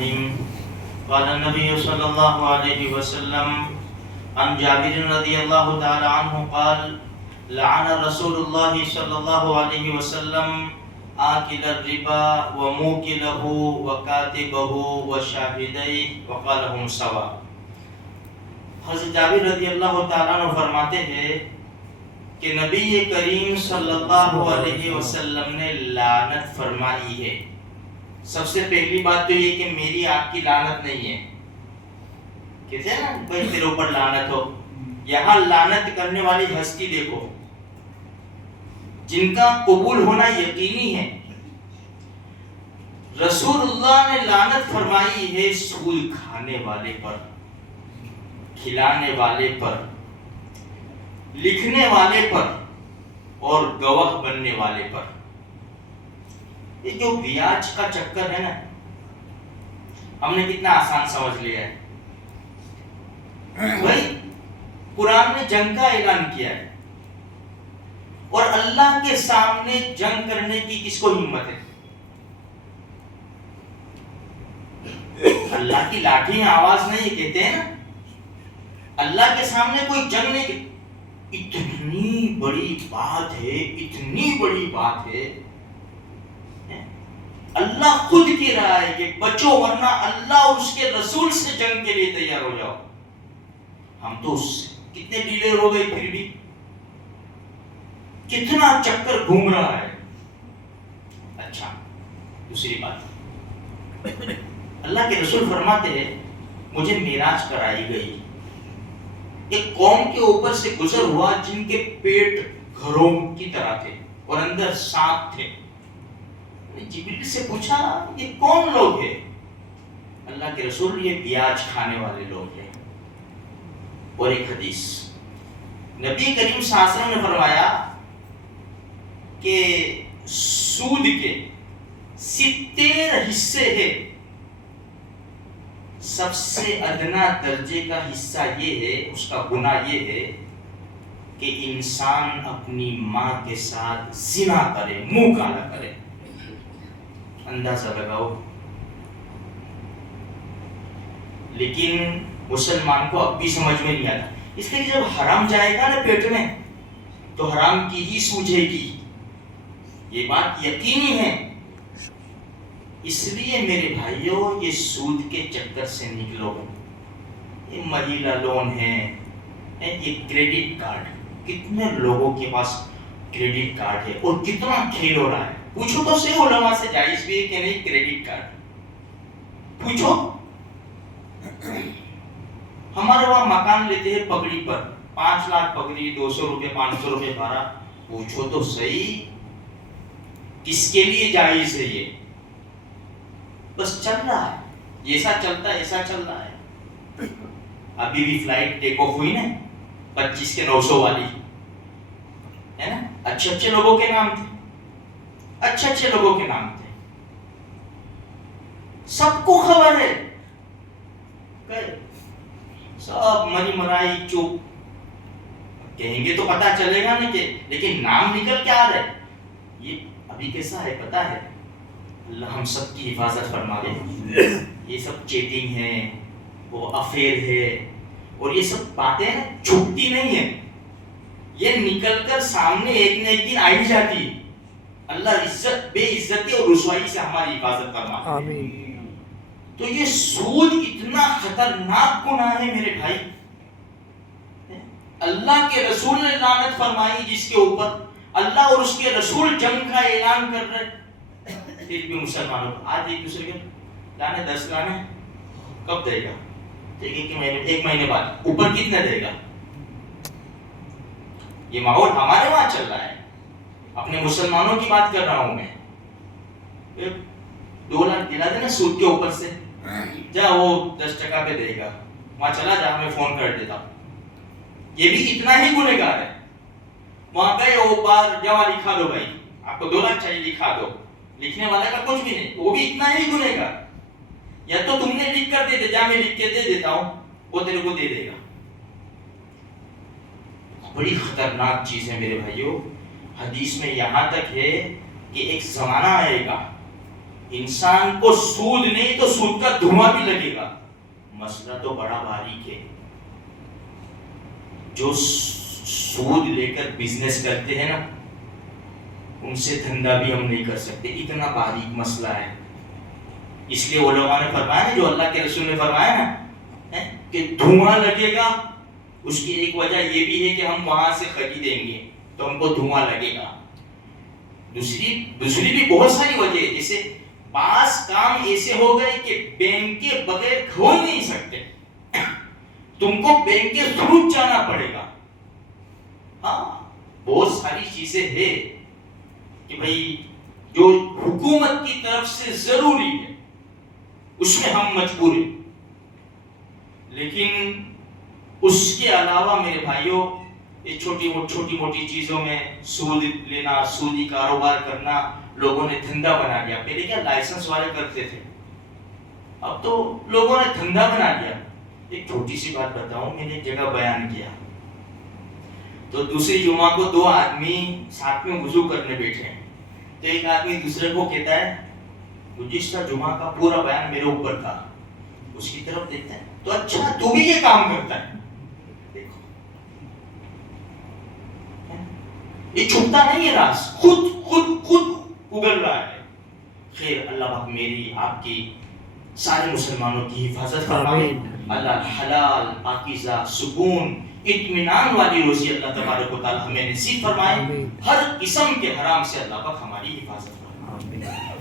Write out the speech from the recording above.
الرحيم. قال النبي صلى الله عليه وسلم عن جابر رضي الله تعالى عنه قال لعن رسول الله صلى الله عليه وسلم آكل الربا وموكله وكاتبه وشاهديه وقال هم سواء. حضرت جابر رضی اللہ تعالیٰ عنہ فرماتے ہیں کہ نبی کریم صلی اللہ علیہ وسلم نے لعنت فرمائی ہے. سب سے پہلی بات تو یہ کہ میری آپ کی لعنت نہیں ہے. کہتے ہیں نا بھائی تیرے اوپر لعنت ہو. یہاں لعنت کرنے والی ہستی دیکھو جن کا قبول ہونا یقینی ہے. رسول اللہ نے لعنت فرمائی ہے سود کھانے والے پر، کھلانے والے پر، لکھنے والے پر اور گواہ بننے والے پر. یہ جو بیاج کا چکر ہے نا، ہم نے کتنا آسان سمجھ لیا ہے. بھائی قرآن نے جنگ کا اعلان کیا ہے اور اللہ کے سامنے جنگ کرنے کی کس کو ہمت ہے؟ اللہ کی لاٹھی آواز نہیں کہتے ہیں نا. اللہ کے سامنے کوئی جنگ نہیں کی. اتنی بڑی بات ہے، اتنی بڑی بات ہے. اللہ خود کہہ رہا ہے کہ بچو ورنہ اللہ اور اس کے رسول سے جنگ کے لیے تیار ہو جاؤ. ہم تو اس کتنے ڈیلر ہو گئے، پھر بھی کتنا چکر گھوم رہا ہے. اچھا دوسری بات، اللہ کے رسول فرماتے ہیں مجھے معراج کرائی گئی. ایک قوم کے اوپر سے گزر ہوا جن کے پیٹ گھروں کی طرح تھے اور اندر سانپ تھے. جبریل سے پوچھا یہ کون لوگ ہیں؟ اللہ کے رسول یہ بیاج کھانے والے لوگ ہیں. اور ایک حدیث نبی کریم صلی اللہ علیہ وسلم نے فرمایا کہ سود کے 70 حصے ہیں. سب سے ادنا درجے کا حصہ یہ ہے، اس کا گناہ یہ ہے کہ انسان اپنی ماں کے ساتھ زنا کرے، منہ کالا کرے. اندازہ لگاؤ. لیکن مسلمان کو اب بھی سمجھ میں نہیں آتا. اس لیے جب حرام جائے گا نا پیٹ میں تو حرام کی ہی سوجے گی، یہ بات یقینی ہے. اس لیے میرے بھائیوں یہ سود کے چکر سے نکلو. یہ مہیلا لون ہے، یہ کریڈٹ کارڈ، کتنے لوگوں کے پاس کریڈٹ کارڈ ہے اور کتنا کھیل ہو رہا ہے. پوچھو تو صحیح علماء سے جائز بھی ہے کہ نہیں کریڈٹ کارڈ؟ پوچھو. ہمارے وہاں مکان لیتے ہیں پگڑی پر، 5 لاکھ پگڑی، 200 روپے 500 روپے بھارا. پوچھو تو صحیح کس کے لیے جائز ہے؟ یہ بس چل رہا ہے، جیسا چلتا ہے ایسا چل رہا ہے. ابھی بھی فلائٹ ٹیک آف ہوئی نا 25 کے 900 والی ہے نا. اچھے اچھے لوگوں کے نام تھے، اچھے اچھے لوگوں کے نام تھے، سب کو خبر ہے. سب مری مرائی چوپ کہیں گے تو پتا چلے گا نہیں کہ، لیکن نام نکل کے آ رہے. یہ ابھی کیسا ہے پتا ہے؟ اللہ ہم سب کی حفاظت فرما دے. یہ سب چیٹنگ ہے، وہ افیئر ہے، اور یہ سب باتیں چھپتی نہیں ہیں، یہ نکل کر سامنے ایک نہ ایک دن آئی جاتی. اللہ عزت بے عزتی اور رسوائی سے ہماری حفاظت فرما. آمین. تو یہ سود اتنا خطرناک گناہ ہے میرے بھائی. اللہ کے رسول نے لعنت فرمائی جس کے اوپر اللہ اور اس کے رسول جنگ کا اعلان کر رہے، پھر بھی مسلمانوں کو آج ایک دوسرے کے لانے 10 لانے کب دے گا؟ ایک مہینے بعد. اوپر کتنا دے گا؟ یہ ماحول ہمارے وہاں چل رہا ہے. اپنے مسلمانوں کی بات کر رہا ہوں میں. 2 لاکھ دلا دینا سود کے اوپر سے، جا وہ 10% پہ دے گا، وہاں چلا جا، میں فون کر دیتا ہوں. یہ بھی اتنا ہی گنہگار ہے. وہاں گئے وہ بار جمع لکھا دو بھائی، آپ کو 2 لاکھ چاہیے لکھا دو، لکھنے والا کا کچھ بھی نہیں، وہ بھی اتنا ہی گنہگار. یا تو تم نے لکھ کر دے دے، جا میں لکھ کے دے دیتا ہوں، وہ تیرے کو دے دے گا. بڑی خطرناک چیز ہے میرے بھائیوں. حدیث میں یہاں تک ہے کہ ایک زمانہ آئے گا انسان کو سود نہیں تو سود کا دھواں بھی لگے گا. مسئلہ تو بڑا باریک ہے. جو سود لے کر بزنس کرتے ہیں نا ان سے دھندا بھی ہم نہیں کر سکتے, اتنا باریک مسئلہ ہے. اس لیے علماء نے فرمایا نا, جو اللہ کے رسول نے فرمایا نا کہ دھواں لگے گا, اس کی ایک وجہ یہ بھی ہے کہ ہم وہاں سے خریدیں گے تو ہم کو دھواں لگے گا. دوسری بھی بہت ساری وجہ ہے, جیسے بعض کام ایسے ہو گئے کہ بینک کے بغیر کھول نہیں سکتے, تم کو بینک کے تھرو جانا پڑے گا. ہاں بہت ساری چیزیں ہیں کہ بھائی جو حکومت کی طرف سے ضروری ہے اس میں ہم مجبور ہیں, لیکن اس کے علاوہ میرے بھائیوں یہ چھوٹی موٹی چیزوں میں سود لینا, سودی کاروبار کرنا لوگوں نے دھندا بنا لیا. پہلے کیا لائسنس والے کرتے تھے, اب تو لوگوں نے دھندا بنا لیا. ایک چھوٹی سی بات بتاؤں, میں نے ایک جگہ بیان کیا تو دوسری جمعہ کو دو آدمی ساتھ میں وضو کرنے بیٹھے ہیں, تو ایک آدمی دوسرے کو کہتا ہے گزشتہ جمعہ کا پورا بیان میرے اوپر تھا. اس کی طرف دیکھتا ہے تو اچھا تو بھی یہ کام کرتا ہے, دیکھو یہ چھپتا نہیں ہے, راز خود اگل رہا ہے. خیر اللہ پاک میری آپ کی سارے مسلمانوں کی حفاظت فرمائے. اللہ حلال پاکیزہ سکون اطمینان والی روزی اللہ تبارک و تعالی ہمیں نصیب فرمائے. ہر قسم کے حرام سے اللہ پاک ہماری حفاظت فرمائے.